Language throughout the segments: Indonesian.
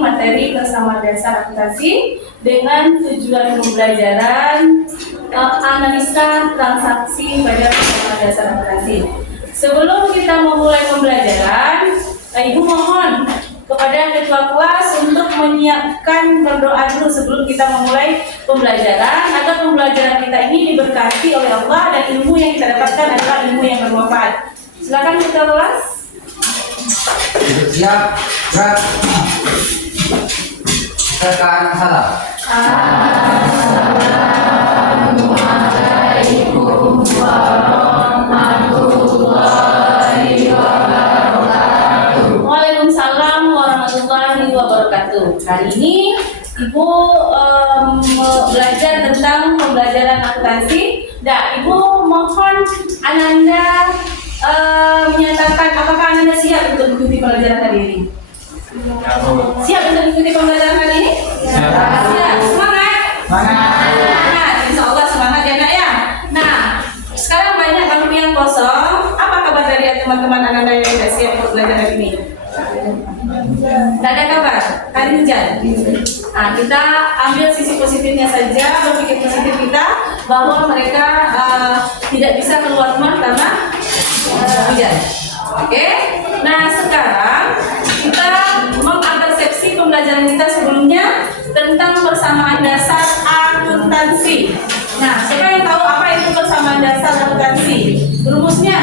materi persamaan dasar akuntansi dengan tujuan pembelajaran analisa transaksi pada persamaan dasar akuntansi. Sebelum kita memulai pembelajaran, Ibu mohon kepada ketua kelas untuk menyiapkan berdoa dulu sebelum kita memulai pembelajaran agar pembelajaran kita ini diberkati oleh Allah dan ilmu yang kita dapatkan adalah ilmu yang bermanfaat. Silakan ketua kelas. Siap, gerak. Tekan salam. Assalamualaikum warahmatullahi wabarakatuh. Waalaikumsalam warahmatullahi wabarakatuh. Hari ini Ibu belajar tentang pembelajaran akuntansi. Dan Ibu mohon Ananda menyatakan apakah Ananda siap untuk mengikuti pembelajaran hari ini? Siap untuk mengikuti pembelajaran hari ini? Siap. Semangat. Semangat. Insya Allah semangat ya nak ya. Nah, sekarang banyak bangku yang kosong. Apa kabar dari teman-teman Ananda yang tidak siap untuk belajar hari ini? Tidak ada kabar. Hari hujan. Nah, kita ambil sisi positifnya saja, berpikir positif kita bahwa mereka tidak bisa keluar rumah karena hujan. Oke. Nah, sekarang kita mengapresiasi pembelajaran kita sebelumnya tentang persamaan dasar akuntansi. Nah, siapa yang tahu apa itu persamaan dasar akuntansi? Rumusnya?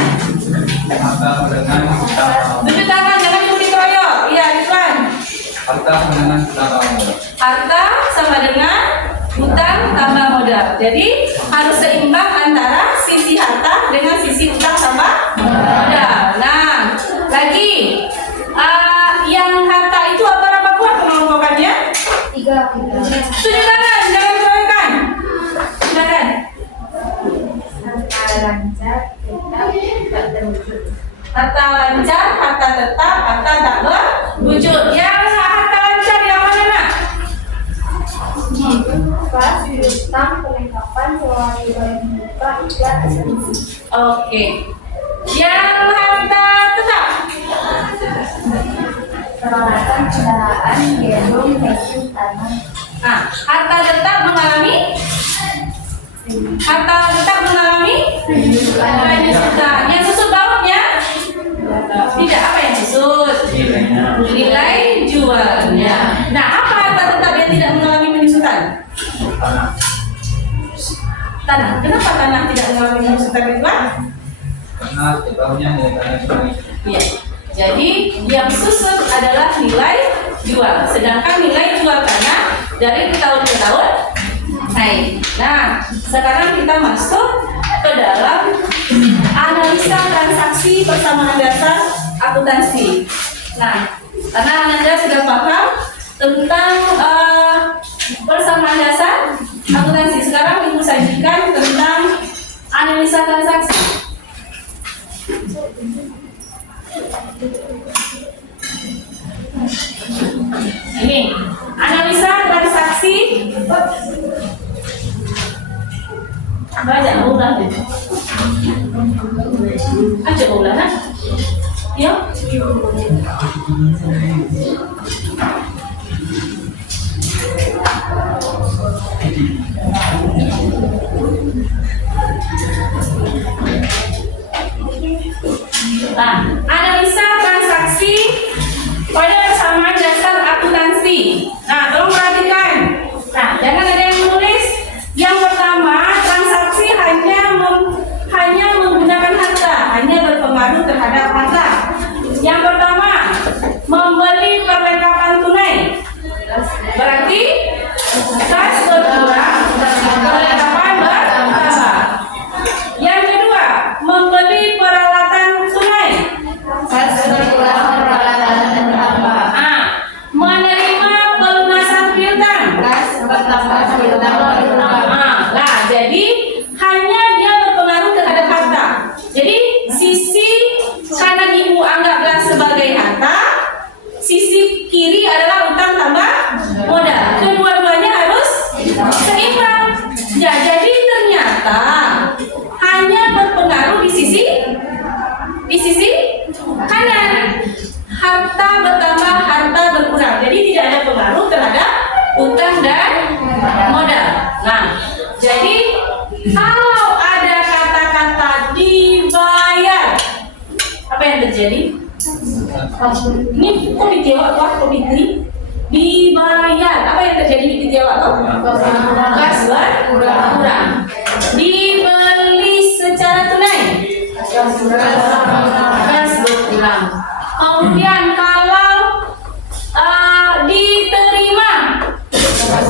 Tunjuk tangan, jangan ikuti kroyo. Iya, Ridwan. Harta dengan tambah modal. Harta sama dengan utang tambah modal. Jadi harus seimbang antara sisi harta dengan sisi utang tambah modal. Nah, lagi yang harta itu apa buat pengelompokannya? 3. Tunjuk tangan, jangan keroyokan. Silakan. Harta lancar, tetap, tak terwujud. Harta lancar, harta tetap, harta tak berwujud. Yang harta lancar yang mana nak? Pas, piutang, perlengkapan, sewaktu bayar membuka, iklan, asuransi. Oke. Yang harta tetap? Peralatan kendaraan, gendong, mesin, tanah. Nah, harta tetap mengalami penyusutan. Yang susut bautnya? Tidak. Apa yang susut? Nilai jualnya. Nah, apa harta tetap yang tidak mengalami penyusutan? Tanah. Kenapa tanah tidak mengalami penyusutan, Ridwan? Karena tahunnya nilai tanah sekali. Iya. Jadi yang susut adalah nilai jual, sedangkan nilai jual tanah dari tahun ke tahun naik. Nah, sekarang kita masuk ke dalam analisa transaksi persamaan dasar akuntansi. Nah, karena Anda sudah paham tentang persamaan dasar akuntansi, sekarang Ibu sajikan tentang analisa transaksi. Ini analisa transaksi. Baca ulang deh. Aja ulang nah. Yuk. Nah, analisa transaksi pada persamaan dasar akuntansi. Nah, tolong perhatikan. Nah, jangan ada yang menulis. Yang pertama, transaksi hanya menggunakan harta, hanya berpengaruh terhadap harta. Yang pertama, membeli perlengkapan Ini kopi Tiongkok apa kopi Tri? Dibayar. Apa yang terjadi di Tiongkok tuh? Kas berkurang. Dibeli secara tunai. Kas berkurang. Kemudian kalau diterima, kas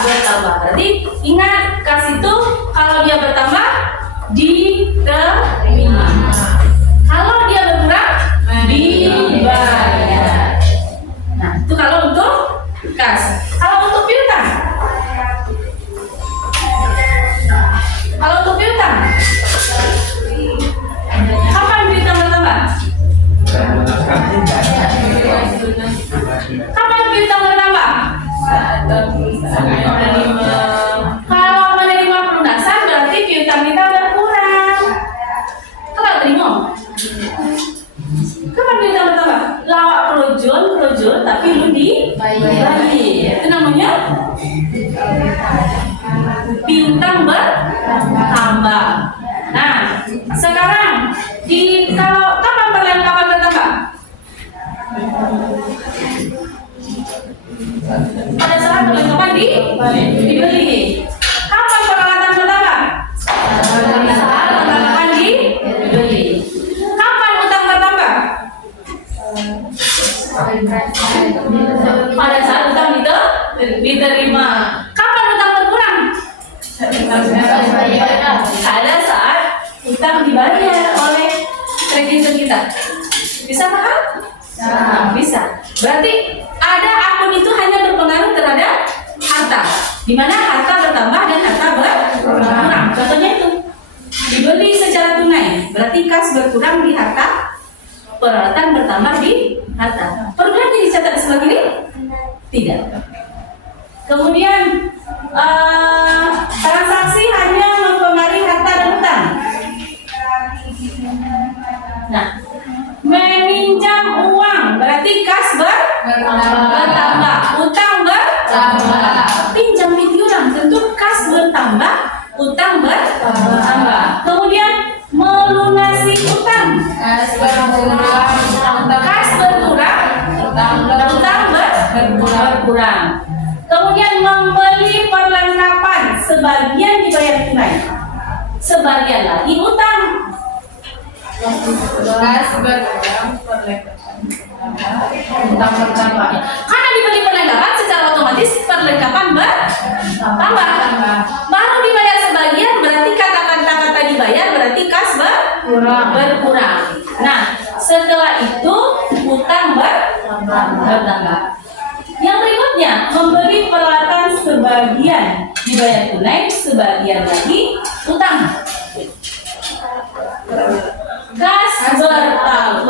bertambah. Berarti ingat kas itu kalau dia bertambah diterima. Kalau dia berkurang dibayar. Nah, itu kalau untuk kas. Kalau untuk piutang, kapan piutang bertambah? Kapan piutang bertambah? Kalau menerima pelunasan berarti piutang kita berkurang. Kalau terima, kapan piutang bertambah? Lawak kerojol tapi lu dibayar. Itu namanya piutang bertambah. Nah, sekarang kalau kapan perlengkapan bertambah? Pada saat perlengkapan dibeli. Kapan peralatan bertambah? Pada saat perlengkapan dibeli. Kapan utang bertambah? Pada saat utang diterima. Kapan utang berkurang? Ada saat utang dibayar oleh kreditur kita. Bisa paham? Bisa. Berarti ada akun itu hanya berpengaruh terhadap harta, di mana harta bertambah dan harta berkurang. Contohnya itu dibeli secara tunai, berarti kas berkurang di harta, peralatan bertambah di harta. Perlu lagi dicatat di sebelah kiri? Tidak. Kemudian transaksi hanya mempengaruhi harta dan hutang. Nah, meminjam uang berarti kas bertambah, utang bertambah. Pinjam piutang tentu kas bertambah, utang bertambah. Kemudian melunasi utang, kas berkurang, utang berkurang. Kemudian membeli perlengkapan, sebagian dibayar tunai, sebagian lagi utang. Kas berkurang, utang bertambah. Karena dibeli perlengkapan, secara otomatis perlengkapan bertambah. Baru dibayar sebagian, berarti kata-kata dibayar berarti kas berkurang. Nah, setelah itu utang bertambah. Yang berikutnya, membeli peralatan sebagian dibayar tunai, sebagian lagi utang. Kas berkurang,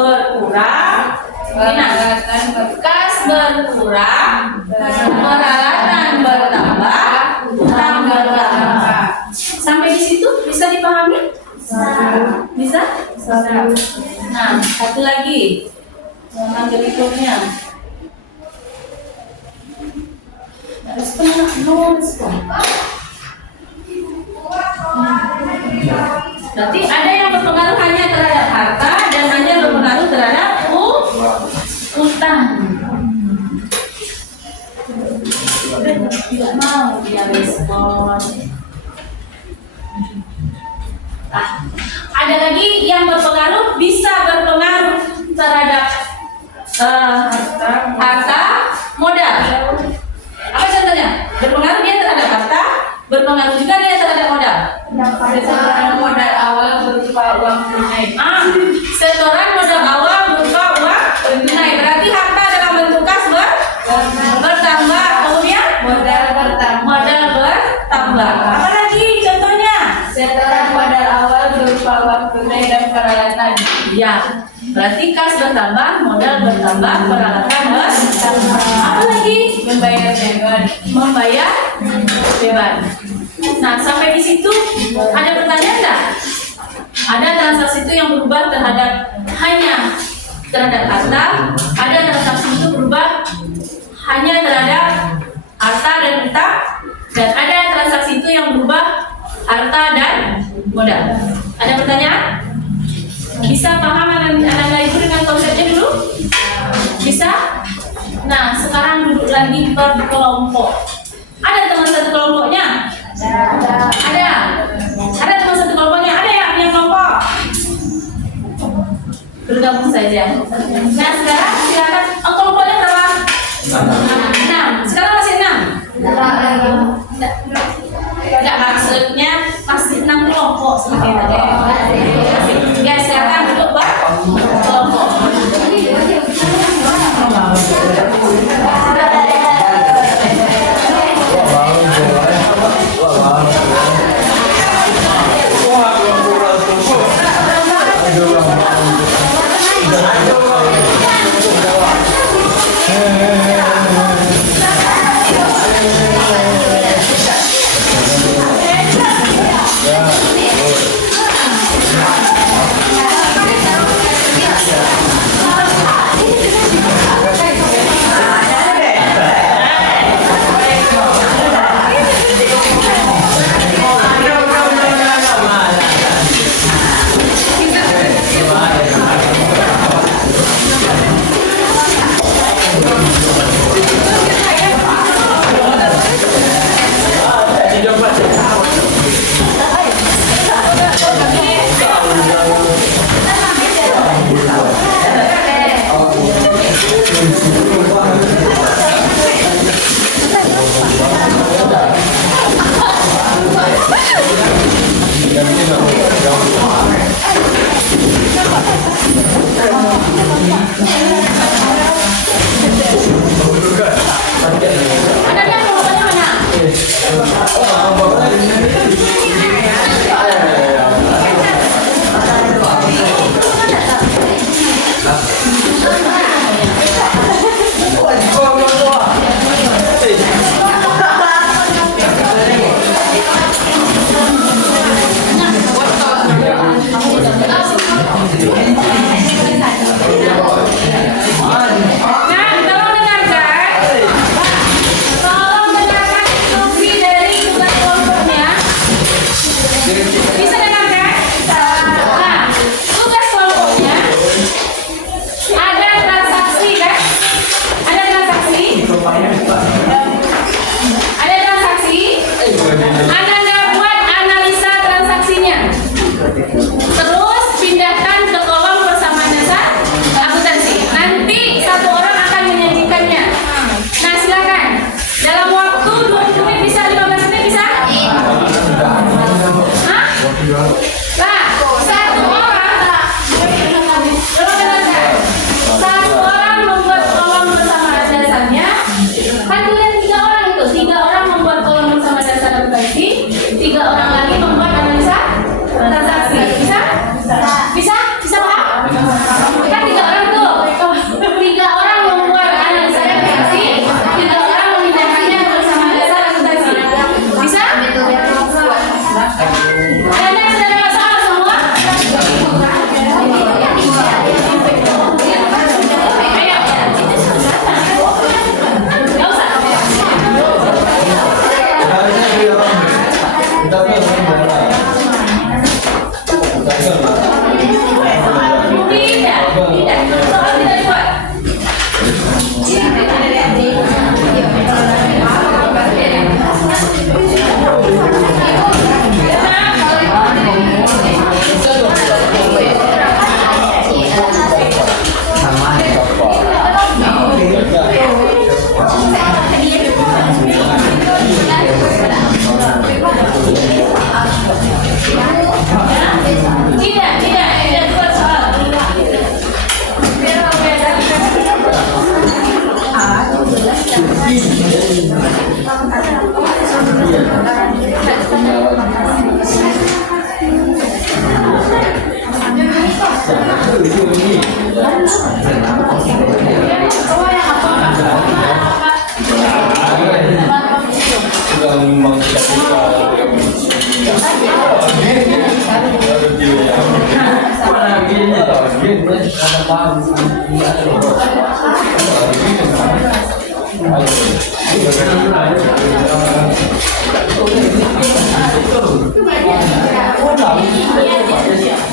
kas berkurang, peralatan bertambah, utang bertambah. Sampai di situ bisa dipahami? Bisa? Nah, satu lagi, yang berikutnya. Berarti ada yang berpengaruh hanya terhadap harta dan hanya berpengaruh terhadap utang. Tidak mau dia respon. Ada lagi yang berpengaruh, bisa berpengaruh terhadap harta, modal. Apa contohnya? Berpengaruh dia terhadap harta, berpengaruh juga dia terhadap modal. Modal awal berupa uang tunai. Setoran modal awal berupa uang tunai. Berarti harta dalam bentuk kas bertambah, kemudian modal bertambah. Apa lagi contohnya? Setoran modal awal berupa uang tunai dan peralatan. Ya, berarti kas bertambah, modal bertambah, peralatan bertambah. Apa lagi? Membayar beban. Nah, sampai di situ ada pertanyaan nggak? Ada transaksi itu yang berubah hanya terhadap harta, ada transaksi itu berubah hanya terhadap harta dan utang, dan ada transaksi itu yang berubah harta dan modal. Ada pertanyaan? Bisa paham anak-anak ibu dengan konsepnya dulu? Bisa? Nah, sekarang duduk lagi per kelompok. Ada teman satu kelompoknya? Ada. Ada teman satu kelompoknya? Ada ya punya kelompok? Bergabung saja. Nah, sekarang silakan. Oh, kelompoknya berapa? 6. Sekarang masih 6? Enggak, maksudnya masih 6 kelompok sebenarnya. Ya, silakan duduk Pak. Kelompok.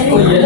Oh iya,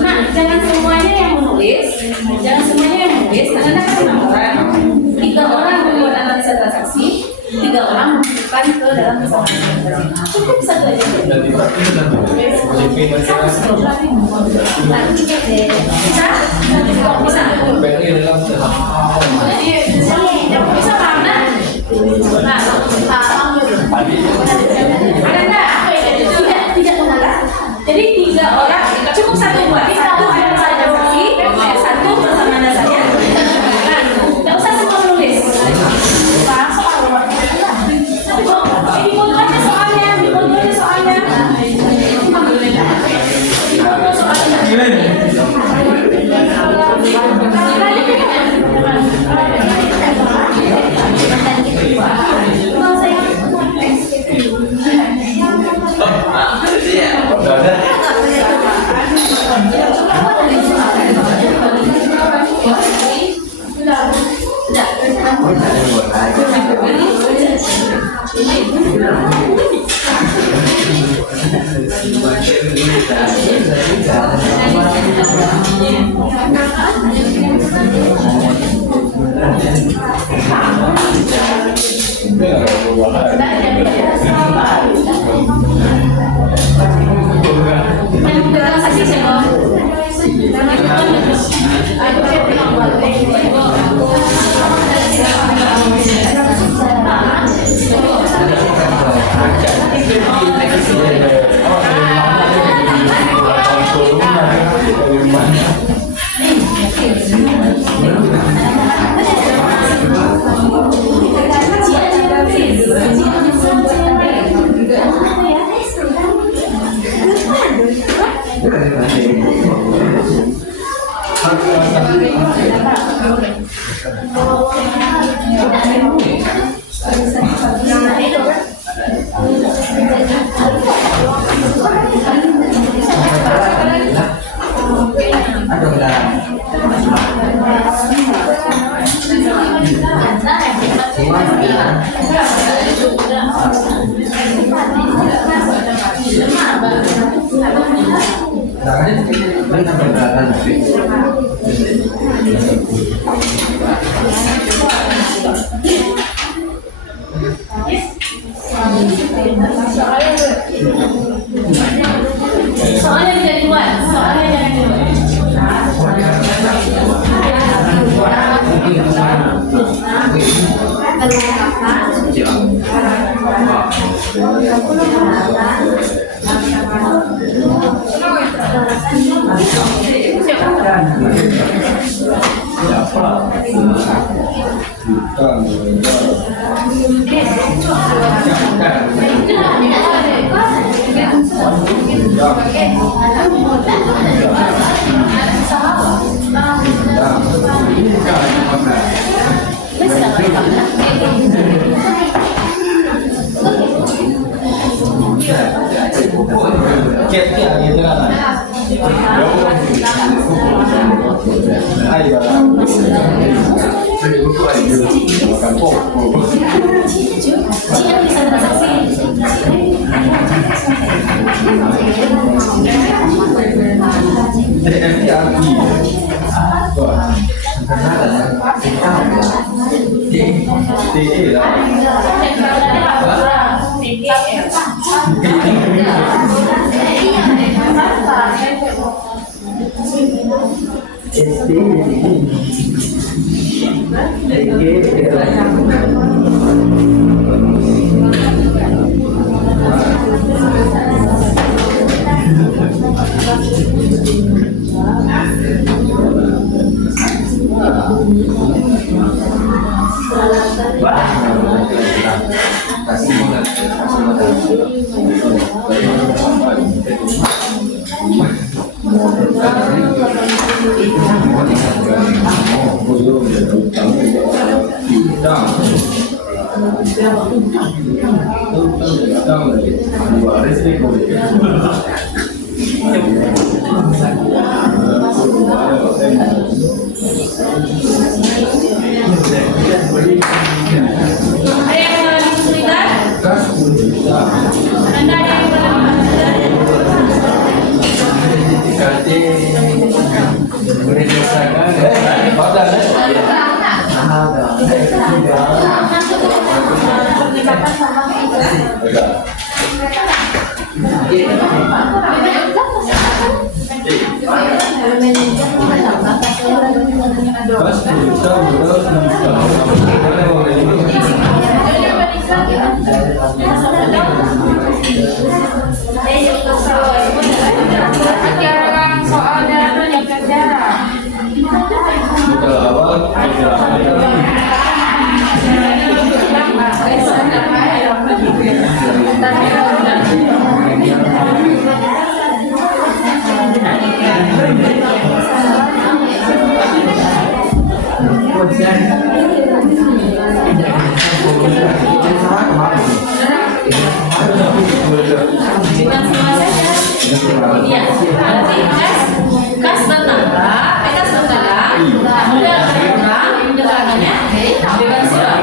Nah, jangan semuanya yang menulis, karena kan 6 orang, 3 orang membuat analisa transaksi, 3 orang masukkan ke dalam kesalahan transaksi. Cukup satu aja. Bisa? Bisa karena ada nggak? Tidak mengalah. Jadi 3 orang cukup satu buat satu analisa transaksi, satu bersama saya. Nah, nggak usah semua menulis. Di fotonya soalnya, transaksi siapa? Soalnya tidak dibuat, soalnya jangan dibuat. Ada yang mengalami kesulitan? Anda ada yang sekarang soal dana yang kerja. Bukan semua saja. Iya, nanti kas bertambah, kas bertambah, modal bertambah, keterangannya bebas surat.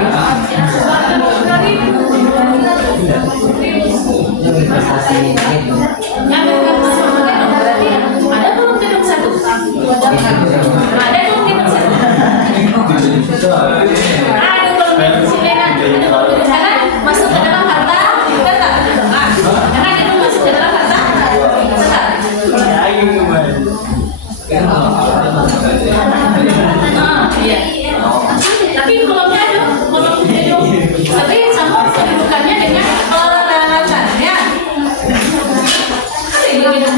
Yang berarti ada belum gedung satu? Ada belum gedung satu? Ada belum gedung silengan? Ada belum gedung silengan? Masuk ke dalam harta tetap. Karena itu masuk ke dalam harta tetap. Iya. Tapi kalau gedung tapi sama kedudukannya dengan peralatannya. Ini gedung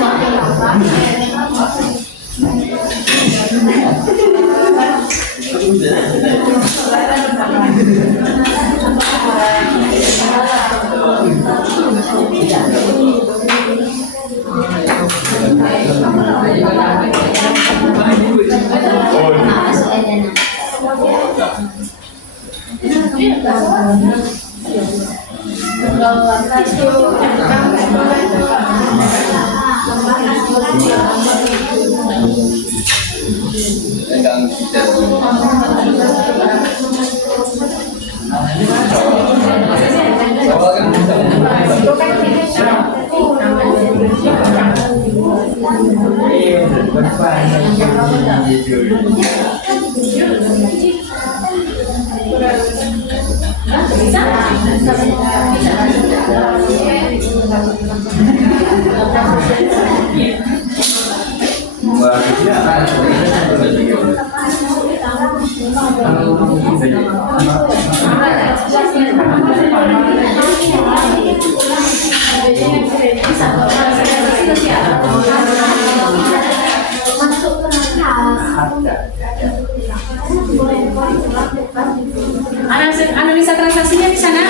analisa transaksinya di sana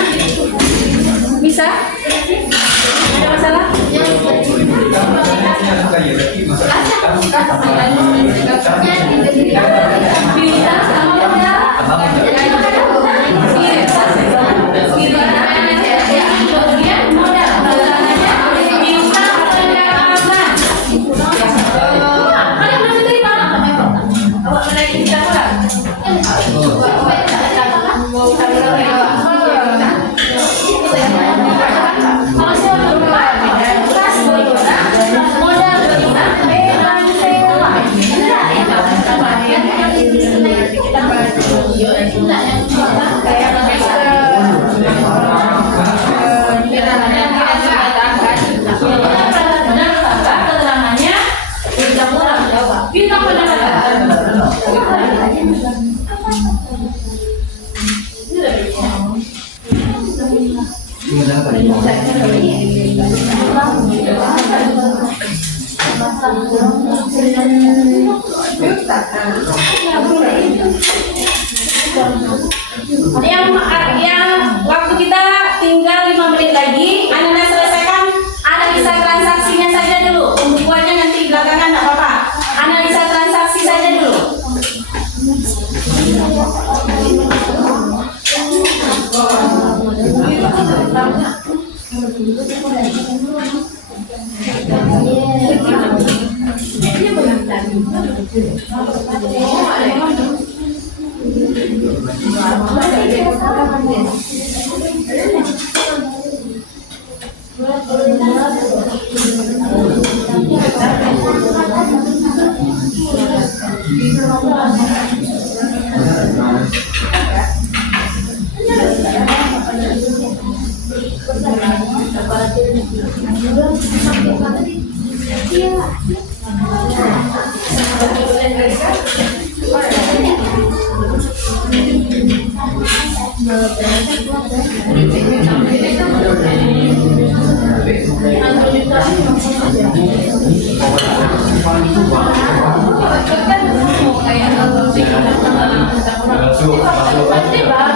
bisa? Ada masalah? Yang waktu kita tinggal 5 menit lagi, Anda selesaikan analisa transaksinya saja dulu. Pembukuannya nanti belakangan tidak apa-apa. Analisa transaksi saja dulu.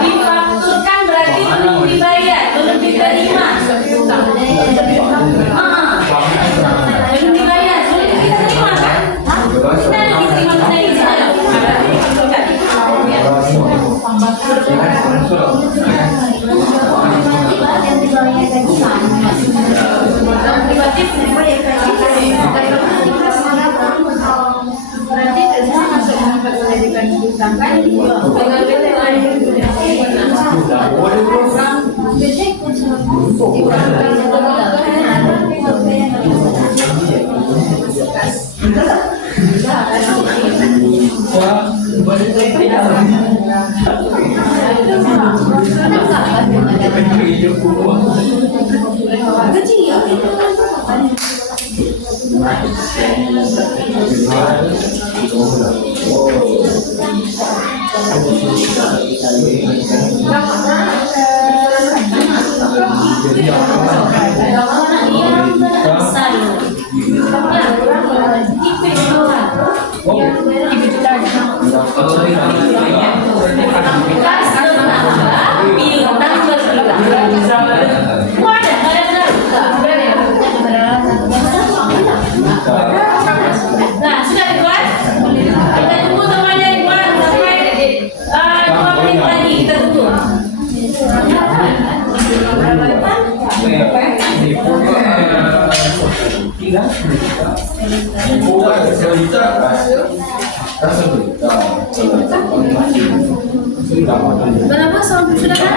Difakturkan berarti belum dibayar, belum diterima. Belum dibayar, belum diterima kan? Kita ada diterima, kita izin ada. Berarti difakturkan. Nah, sudah dibuat? Kita tunggu temannya dibuat sampai 2 menit lagi, kita tunggu. Berapa sudah kan?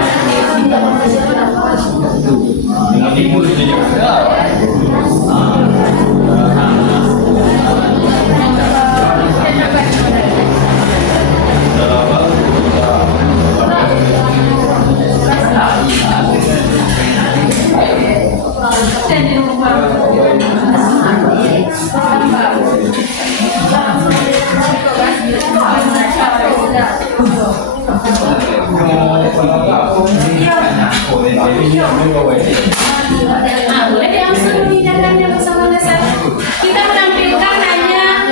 Nah, boleh langsung meninggalkannya bersama dasar. Kita menampilkan hanya,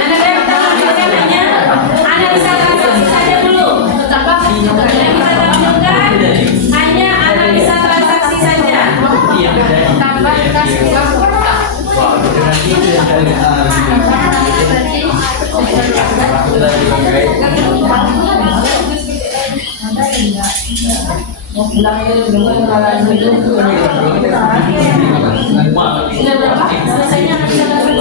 analisa transaksi saja dulu. Yang kita tampilkan hanya analisa transaksi saja. Tambah kas Sudah berapa? Selesainya analisa transaksi?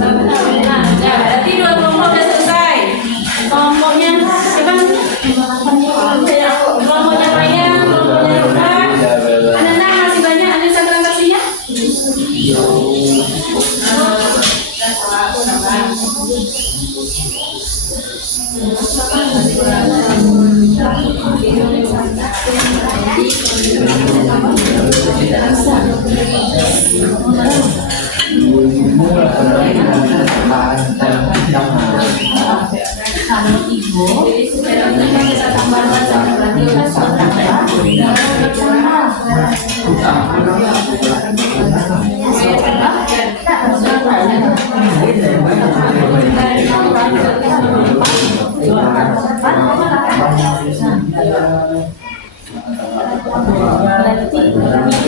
Nah, ya, berarti 2 kelompok sudah selesai. Kelompoknya kelompoknya Ryan, kelompoknya Rukan. Ananda masih banyak analisa transaksinya?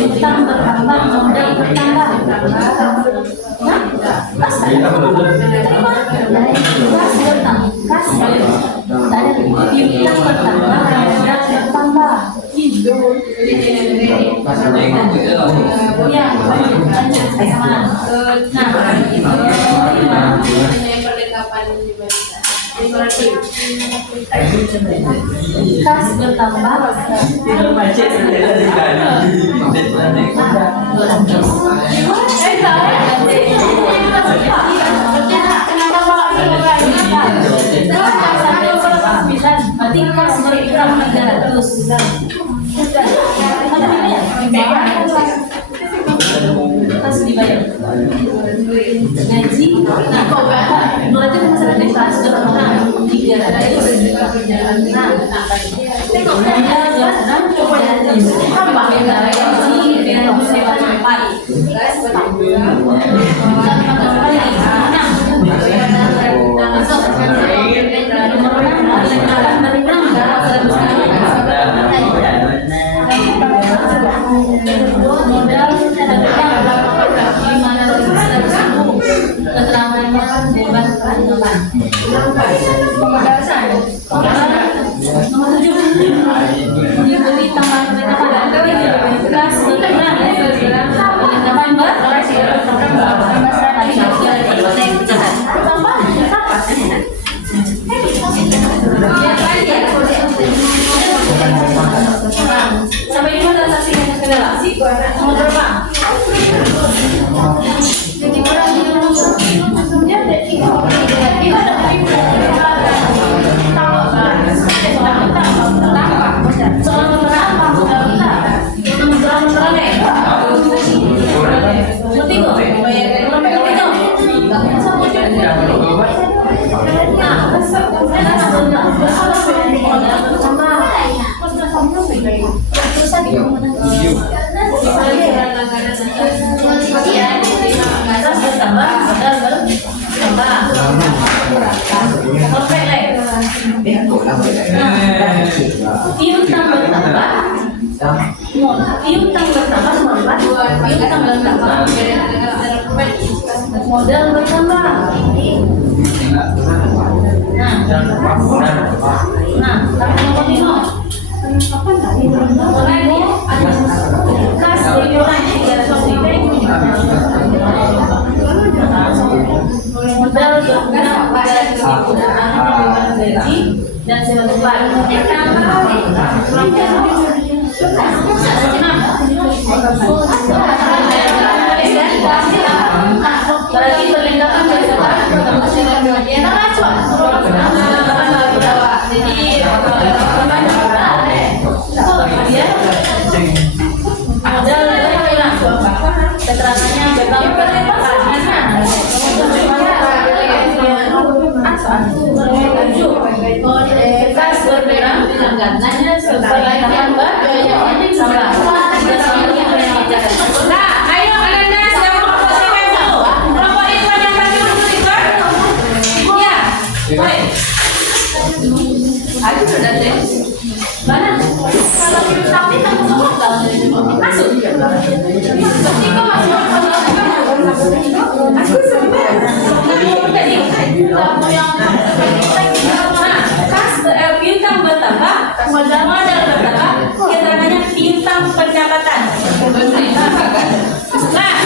Utang bertambah, modal bertambah. Kas piutang bertambah, modal bertambah. Ya, sama. Kas bertambah, Berarti kas berkurang negara terus. Kas dibayar. Gaji. Nah, berarti masalah kas berkurang 300. Diberi tambahan sampai di mana transaksinya kendala? Nomor berapa? Modal bertambah. Nah, tapi nomor 5. Kas berkurang 300.000. Modal berkurang 300.000 gaji dan sewa tempat. Berarti perlengkapan dari sekolah keterangannya kas berkurang langganannya sesuai tambah nah, ayo Ananda siapa mau selesaikan dulu kelompok Ikhwan yang tadi untuk Ikhwan ya, boleh ayo sudah deh mana? Kalau tapi kamu masuk masuk piutang bertambah, modal bertambah, keterangannya piutang pendapatan. Nah,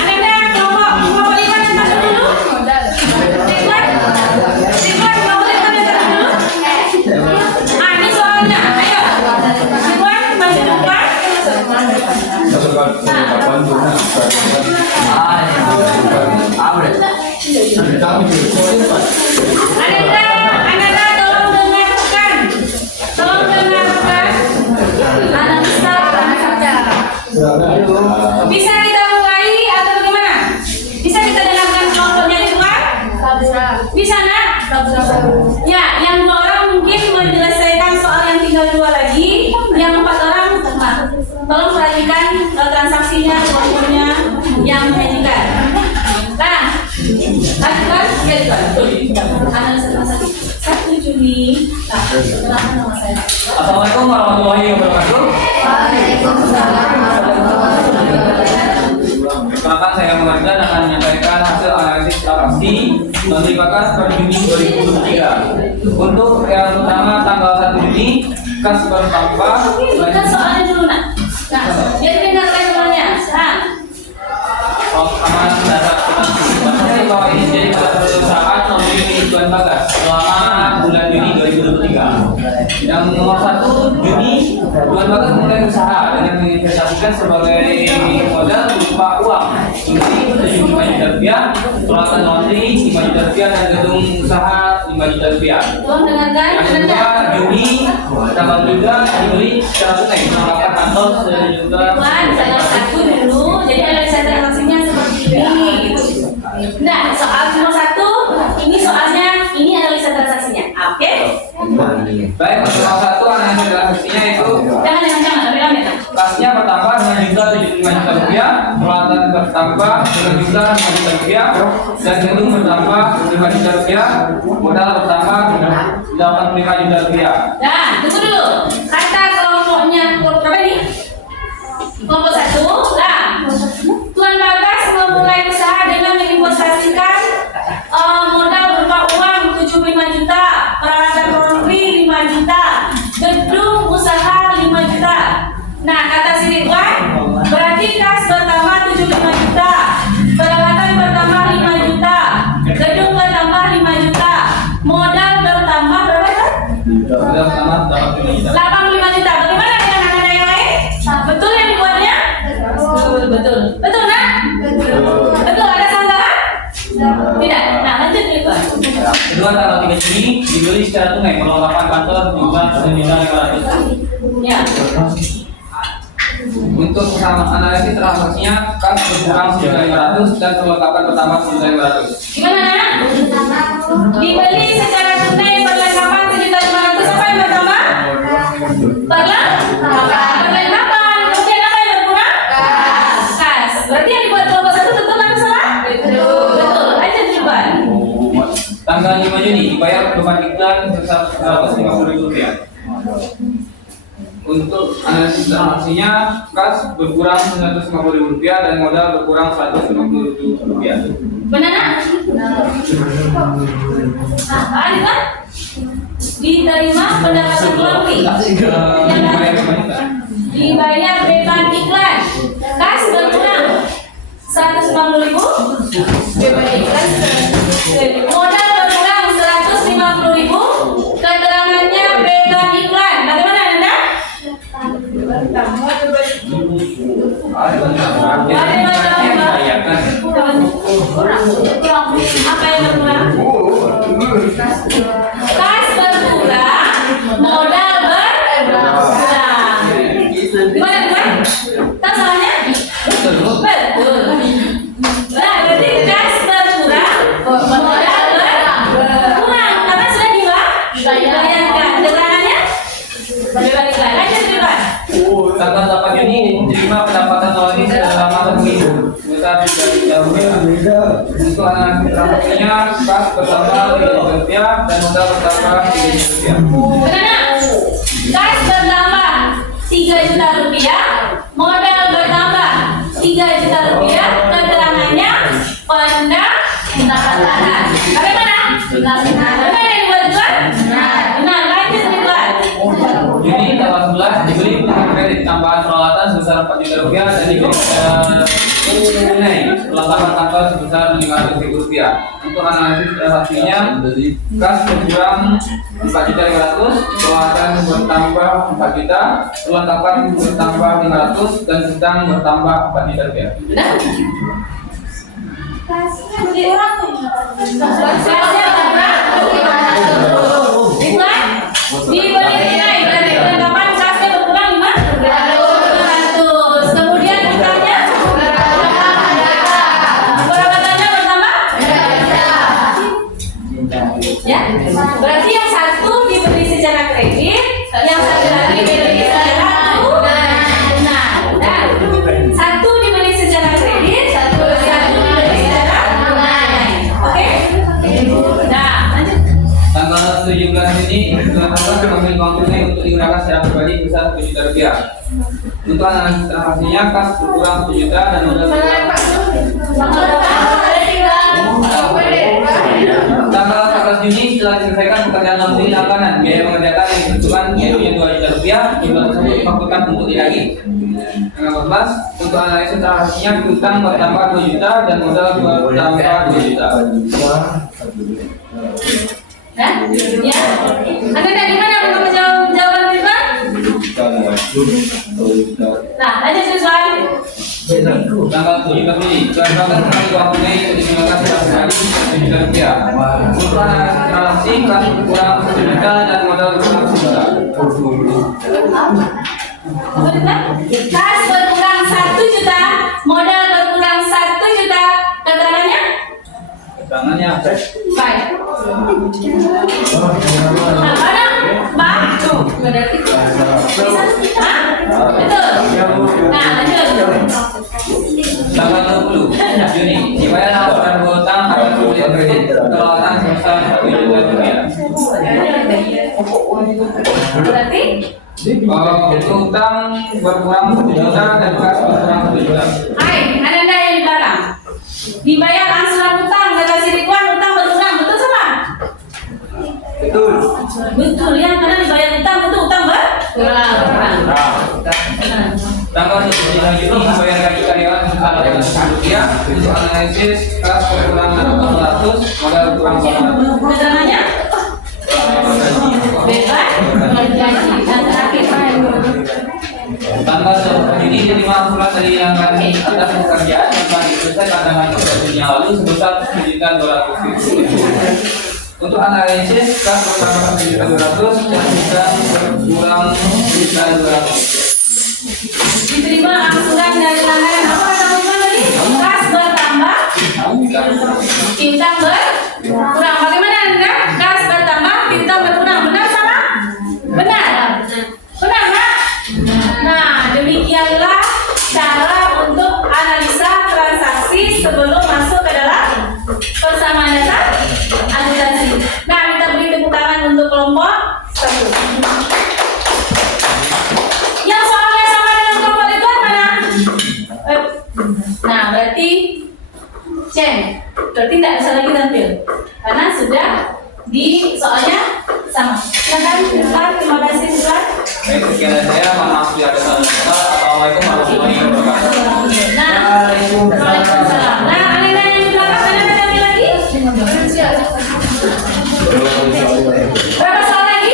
Ananda kelompok Ikhwan yang tadi dulu. Ikhwan kelompok Ikhwan yang tadi dulu. Ini soalnya, ayo. Ikhwan masih depan. Ananda tolong dengarkan analisa bisa kita mulai atau bagaimana? Bisa kita dengarkan kelompoknya Ikhwan? Bisa nak? Ya, yang 2 orang mungkin menyelesaikan soal yang tinggal 2 lagi, yang 4 orang tolong perhatikan transaksinya, kelompoknya yang menyanyikan. Nah, Ikhwan, analisa transaksi 1 Juni. Silakan nama saya. Assalamualaikum warahmatullahi wabarakatuh. Perkenalkan, saya Muhammad akan menyampaikan hasil analisis transaksi non-kas per Juni 2023. Untuk yang pertama tanggal 1 Juni, kas bertambah. Kita soalnya dulu nak. Nah, biar dengarkan semuanya. Aman terhadap kita bahwa ini jadi salah satu perusahaan memiliki tujuan bagas selama bulan Juni 2023. Yang nomor 1 Juni, tujuan bagas mulai usaha dengan menginvestasi realisasikan sebagai modal berupa uang. Ini 7 juta rupiah, peralatan laundry 5 juta rupiah, dan gedung usaha 5 juta rupiah. Tolong dengarkan. Yang kedua, Juni tanggal 3 dibeli secara tunai menggunakan kantor 1 juta. Tuan, salah satu dulu. Jadi analisis transaksinya seperti ini. Nah, soal nomor 1, ini soalnya, ini analisa transaksinya. Oke? Baik, untuk soal 1 analisis transaksinya itu Jangan, rame-rame. kasnya bertambah 5 juta 75 juta rupiah, peralatan bertambah 5 juta 5 juta rupiah, dan gedung bertambah 5 juta rupiah, modal bertambah 85 juta rupiah. Nah, tunggu dulu. Kata kelompoknya, kelompok berapa ini? Kelompok 1. Nah, Tuan Bagas memulai usaha dengan menginvestasikan modal berupa uang 75 juta, peralatan laundry 5 juta, gedung usaha 5 juta. Nah, kata si Ridwan, berarti kas bertambah 75 juta, peralatan bertambah 5 juta, gedung bertambah 5 juta, modal bertambah berapa kan? Modal bertambah 85 juta. 85 juta. Bagaimana dengan anak-anak yang lain? Betul yang dibuatnya? Betul. Betul, nak? Betul, ada sandaran? Tidak. Nah, lanjut nih, Tuan. Kedua, tanggal 3 Juni dibeli secara tunai pengelolaan kantor jumlah 9.500. Ya. Untuk sama analisis transaksinya kas berkurang 1.500 dan perlengkapan bertambah 1.500. Gimana, nak? Dibeli secara tunai perlengkapan 1.500. Apa yang bertambah? Perlengkapan. Kemudian apa yang berkurang? Kas. Berarti yang dibuat kelompok 1 betul atau salah? Betul. Lanjut, Tuan. Tanggal 5 Juni dibayar beban iklan sebesar 150.000 rupiah. Untuk analisis transaksinya, kas berkurang 950.000 rupiah dan modal berkurang 150.000 rupiah. Benar, nak? Apaan, Tuan? Diterima pendapatan laundry. Dibayar beban iklan. Kas berkurang 150.000. Beban iklan 150.000. Modal berkurang 150.000. Keterangannya beban iklan. Bagaimana, Anda? Apa yang berkurang? Kas berkurang, modal berkurang. Gimana, Tuan? Tak salahnya? Betul. Nah, berarti kas berkurang, modal berkurang. Karena sudah dibayarkan. Keterangannya? Beban iklan. Lanjut, Tuan. Tanggal 8 Juni diterima pendapatan laundry selama 1 minggu sebesar 3 juta rupiah. Untuk analisis transaksinya, kas bertambah 3 juta rupiah dan modal bertambah 3 juta rupiah. Benar, kas bertambah 3 juta rupiah, modal bertambah 3 juta rupiah. Keterangannya pendapatan. Bagaimana? Bagaimana yang dibuat, Tuan? Benar, lanjut, Tuan. Juni tanggal 11 dibeli dengan kredit tambahan peralatan sebesar 4 juta rupiah dan dibeli tunai perlengkapan kantor sebesar 500.000 rupiah. Untuk analisis transaksinya, kas berkurang 4.500.000, peralatan bertambah 4 juta, perlengkapan bertambah 500 dan sedang bertambah 4 juta rupiah. Benar? Kasnya berkurang. Kasnya berkurang. Ridwan, dibeli tunai berarti perlengkapan kasnya berkurang 500. Kemudian utangnya perawatannya bertambah. Ya, berarti yang satu dibeli secara kredit, yang satu lagi dibeli secara tunai. Nah, satu dibeli secara kredit, satu dibeli secara tunai. Oke? Nah, lanjut. Tanggal 17 Juni mengambil uang tunai untuk digunakan secara pribadi sebesar 7 juta rupiah. Untuk analisis transaksinya, kas berkurang 7 juta dan modal berkurang. Tanggal 14 Juni setelah diselesaikan pekerjaan laundry langganan, biaya mengerjakan yang ditentukan yaitu 2 juta rupiah, jumlah tersebut dimaksudkan untuk ditagih. Tanggal 14, untuk analisis transaksinya, piutang bertambah 2 juta dan modal bertambah 2 juta. Nah, ya. Anda dari mana menjawab jawaban Ridwan? Nah, lanjut siswa. Tanggal 7 April, keberangkatan hari waktu Mei digunakan sekali Rp7 juta. Untuk anak transaksi kas berkurang 1 juta dan modal berkurang 1 juta. Kas berkurang 1 juta, modal berkurang 1 juta. Keterangannya? Keterangannya Baik. Nah, mana? Pak? Berarti bisa? Hah? Betul. Nah, lanjut. tanggal 20 Juni, dibayar laporan berhutang akan bergulir kredit kelewatan sebesar Rp7 juta. Berarti Hutang berkurang 1 juta dan kas berkurang 1 juta. hai, Ananda yang di belakang. Dibayar angsuran utang, kata si Ridwan, utang berkurang, betul sama? Betul. Betul, yang mana dibayar utang, betul utang berkurang. Tanggal 29 Juni dibayar gaji karyawan sebesar Rp800. Untuk analisis kas berkurang 400, modal berkurang 400. Keterangannya? Bebas. Dan terakhir. Tanggal 20 Juni diterima surat dari yang atas pekerjaan yang telah diselesaikan dengan tahun yang lalu sebesar Rp7.200.000. Untuk analisis kas berkurang Rp7.200 dan hutang berkurang Rp1.200. Diterima angsuran dari langganan apa namanya tadi? Kas bertambah, piutang berkurang. Bagaimana Anda? Kas bertambah, piutang berkurang. Benar sama? Benar. Benar, Mak? Nah, demikianlah cara untuk analisa transaksi sebelum masuk ke dalam persamaan data akuntansi. Nah, kita beri tepuk tangan untuk kelompok 1. Yang soalnya sama dengan kelompok itu mana? Nah, berarti berarti tidak bisa lagi tampil karena sudah di soalnya sama. Silakan, terima kasih Ustaz. Baik, sekian dari saya. Mohon maaf bila ada salah kata. Assalamualaikum warahmatullahi wabarakatuh. Nah, Waalaikumsalam. Nah, Alina yang di belakang, Alina tampil lagi. Berapa soal lagi?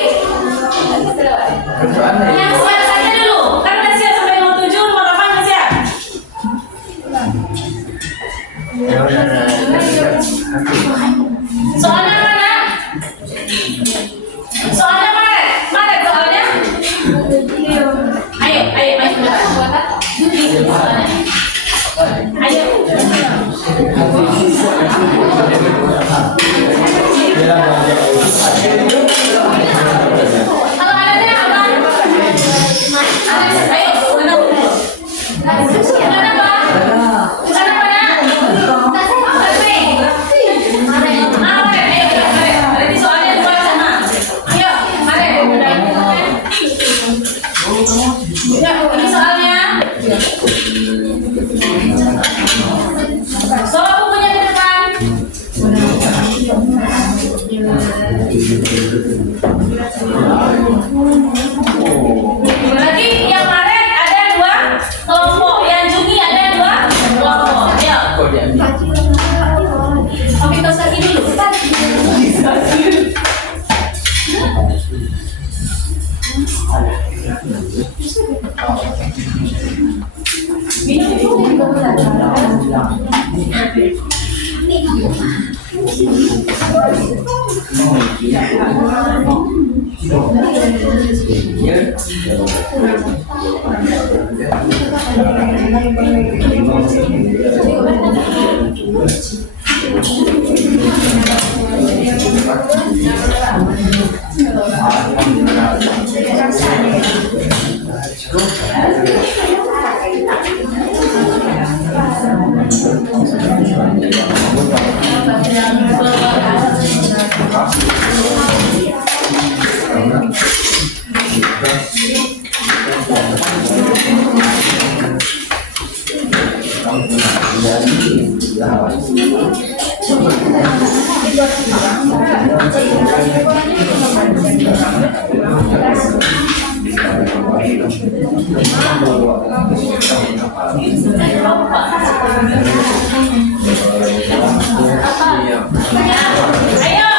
Yang soal saja dulu. Kan udah siap sampai 57, 58 udah siap. Soalnya mana? Soalnya mana? Mana soalnya? Ayo. Ayo. Kalau ada apa? Ayo, mana? Mana Pak? Mana mana? Berarti soalnya dua sama. Ayo, mari. Ya, ini soalnya. Soal bukunya di depan. Berarti yang kemarin ada 2 kelompok, yang Juni ada 2 kelompok. Ayo. Oke, kau lagi dulu. Ayo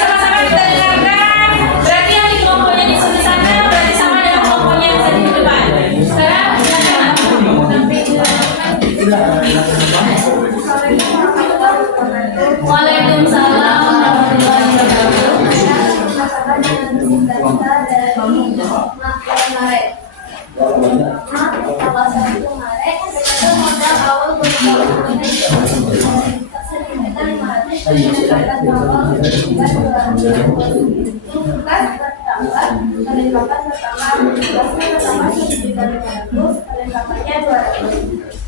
sama-sama kita dengarkan. Berarti yang di kelompoknya di sebelah sana berarti sama dengan kelompoknya yang tadi di depan.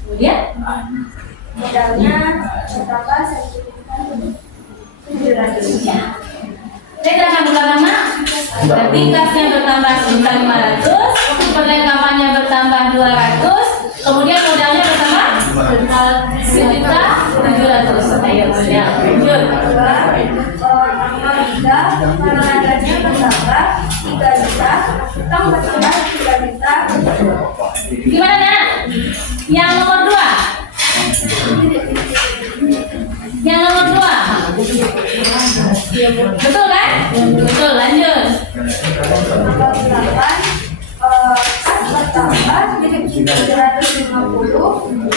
Kemudian modalnya bertambah sertifikat 700. ya. Saya terangkan pertama, berarti kasnya bertambah 1.500, perlengkapannya bertambah 200, kemudian modalnya bertambah 1.700. Ayo, ya, lanjut. Tanggal 3, harganya bertambah 3 juta, utang bertambah 3 juta. Gimana, Nak? Yang nomor 2? Yang nomor 2? Betul kan? Betul, lanjut. Tanggal 8, kas bertambah 750,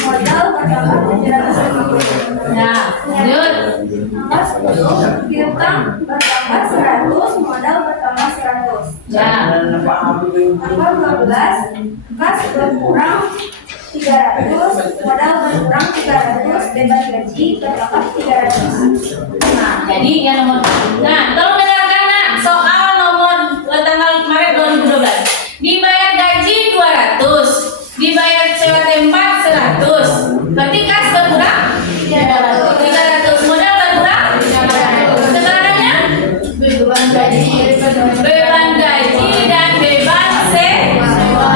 modal bertambah 750. Nah, lanjut. Tanggal 10, piutang bertambah 100, modal bertambah 100. Ya. Tanggal 12, kas berkurang 300, modal berkurang 300, bebas gaji bertambah 300. Nah, jadi yang nomor. Nah, tolong dengarkan, Nak, soal nomor tanggal Maret 2012. Dibayar gaji 200, dibayar sewa tempat 100. Berarti kas berkurang 300. Modal berkurang 300. Sekarangnya beban gaji dan beban sewa.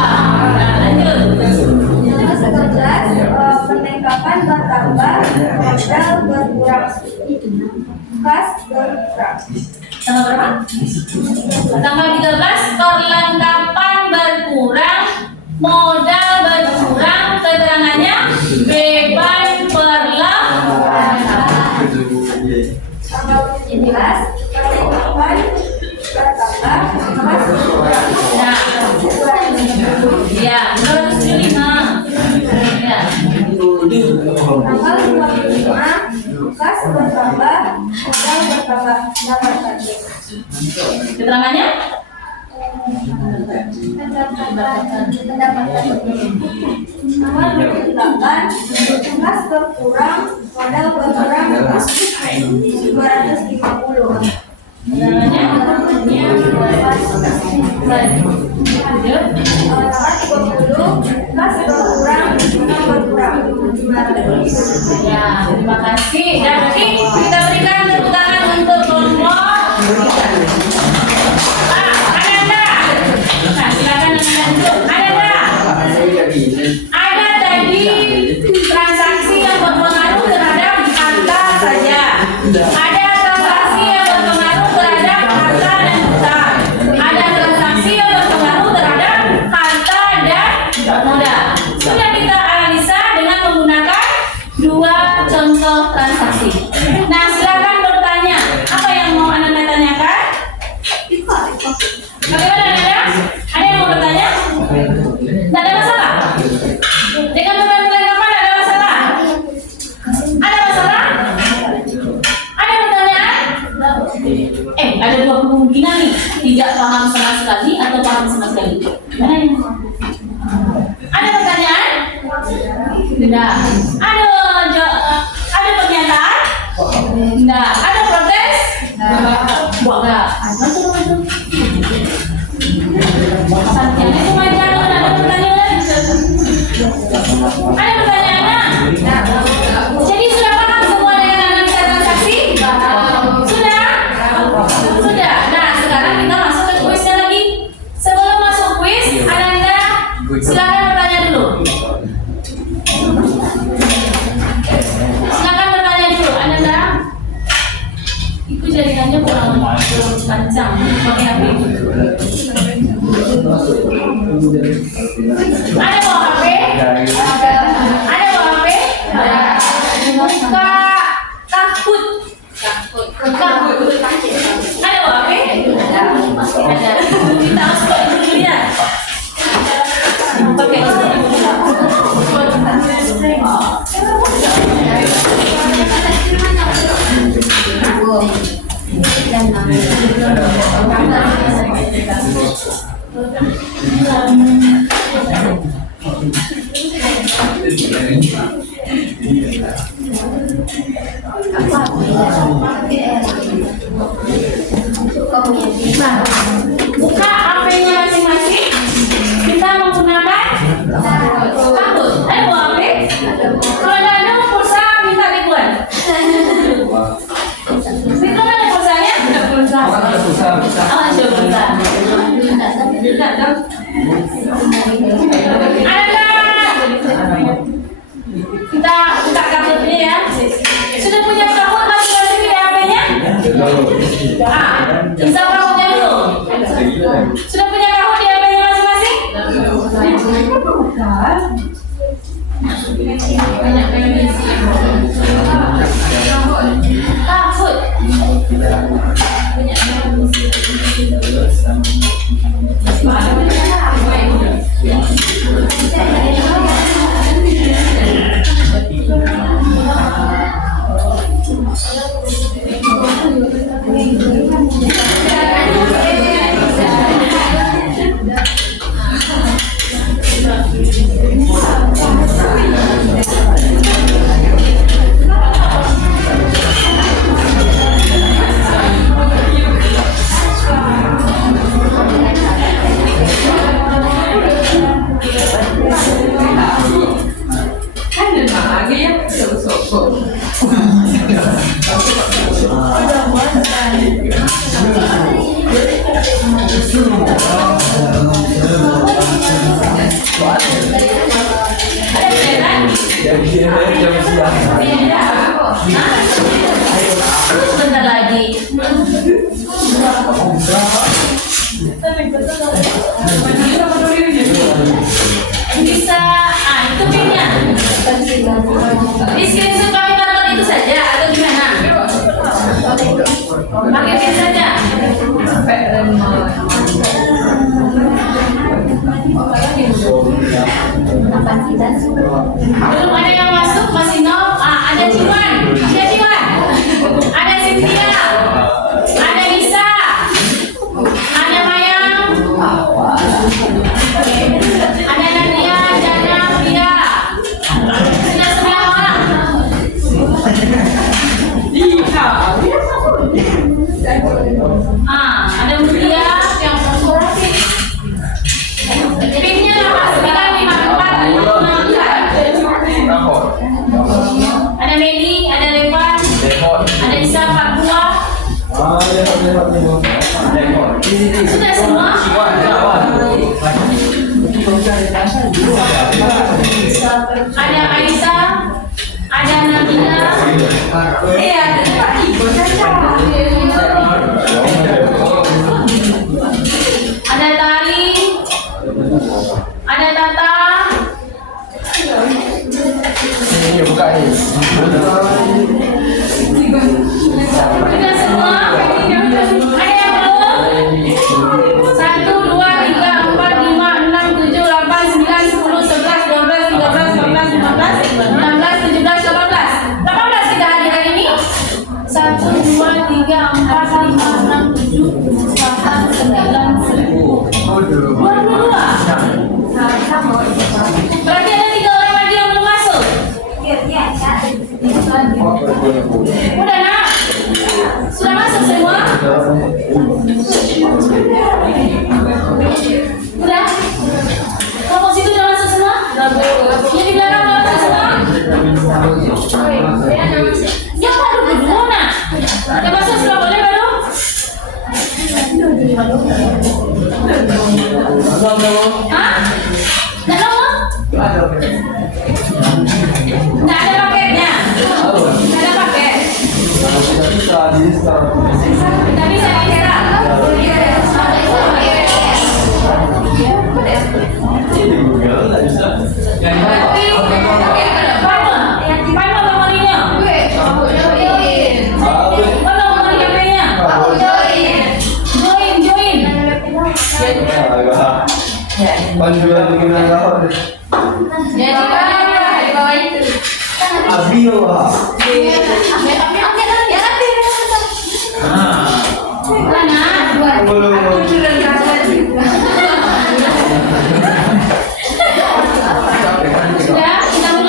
Nah, lanjut. Tanggal 11, perlengkapan bertambah, modal berkurang, kas berkurang. Tanggal berapa? Tanggal 13, perlengkapan berkurang, modal berkurang, keterangannya beban perlengkapan. Tanggal 17, perlengkapan bertambah, kas berkurang. Nah, ya, 275. Ya. Tanggal 25, kas bertambah, modal bertambah 800. Keterangannya? Tanggal 28, kas berkurang, modal berkurang 250. Keterangannya? Lanjut. Tanggal 30, kas berkurang, modal berkurang 500. Ya, terima kasih. Dan nanti kita berikan tepuk tangan untuk kelompok 3. Ananda. Nah, silakan Ananda dulu. Ananda. Ada tadi transaksi yang berpengaruh terhadap harta saja. Ada transaksi yang berpengaruh terhadap harta dan hutang. Ada transaksi yang berpengaruh terhadap harta dan modal. Sudah kita analisa dengan menggunakan 2 contoh transaksi. Nah, silakan bertanya. Apa yang mau Anda tanyakan? Bagaimana Anda? Ada yang mau bertanya? Tidak ada masalah. Dengan beban perlengkapan tidak ada masalah. Ada masalah? Ada pertanyaan? Ada 2 kemungkinan nih. Tidak paham sama sekali atau paham sama sekali. Mana yang? Ada pertanyaan? Tidak. Ada pernyataan? Tidak. Ada protes? Tidak. Santian itu macam ada pertanyaan? Ada pertanyaan? Jadi sudah paham semua dengan analisa transaksi? Sudah? Sudah. Nah, sekarang kita masuk ke kuisnya lagi. Sebelum masuk kuis, Ananda silakan bertanya dulu. Silakan bertanya dulu, Ananda. Itu jaringannya kurang kencang, pakai HP. Ada bawa HP? Ada bawa HP? Buka takut. Ada bawa HP? Ada. Kita harus buat dulu ya. Pakai. Nah, buka HP-nya masing-masing. Kita menggunakan kartu. Ayo bawa HP. Kalau ada pulsa minta ribuan. Itu mana pulsanya? Pulsa. Ada pulsa. Oh, ada pulsa. Ada. Kita buka kartunya ya. Sudah punya kamu masing-masing di HP-nya? Ah, bisa kamunya dulu. Sudah punya kamu di HP-nya masing-masing? Takut. Sebentar lagi. Bisa, itu pinnya. Di screenshot kami nonton itu saja atau gimana? Pakai pin saja. Belum ada yang masuk, masih nol. Ada Ciwan, ada Ciwan, ada Cynthia, ada Lisa, ada Mayang, ada Nadia, Jana, Pria. Sudah semua orang. Ada Mulia yang pinnya 8954. Ada Meli, ada Levan, ada Isa 42. Sudah semua? Ada Aisyah, ada Nabila, ada Tari, ada Tata. Sudah semua? Ada yang belum? 1, 2, 3, 4, 5, 6, 7, 8, 9, 10, 11, 12, 13, 14, 15, 16, 17, 18. 18 kita hadir hari ini. 1, 2, 3, 4, 5, 6, 7, 8, 9, 10, 22. Berarti ada 3 orang lagi yang belum masuk. Udah nak? Sudah masuk semua? Udah? Kelompok situ udah masuk semua? Yang di belakang udah masuk semua? Ya baru dulu nak. Yang masuk sudah boleh baru? Hah? Nggak tahu? Nggak ada paketnya? Nggak ada paket? Nggak bisa dikira? Berarti Paima nomornya? Mana nomor HP-nya? Join. Panjuan dengan kau. Abio ah. Sudah, kita mulai.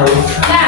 tahu. Nah,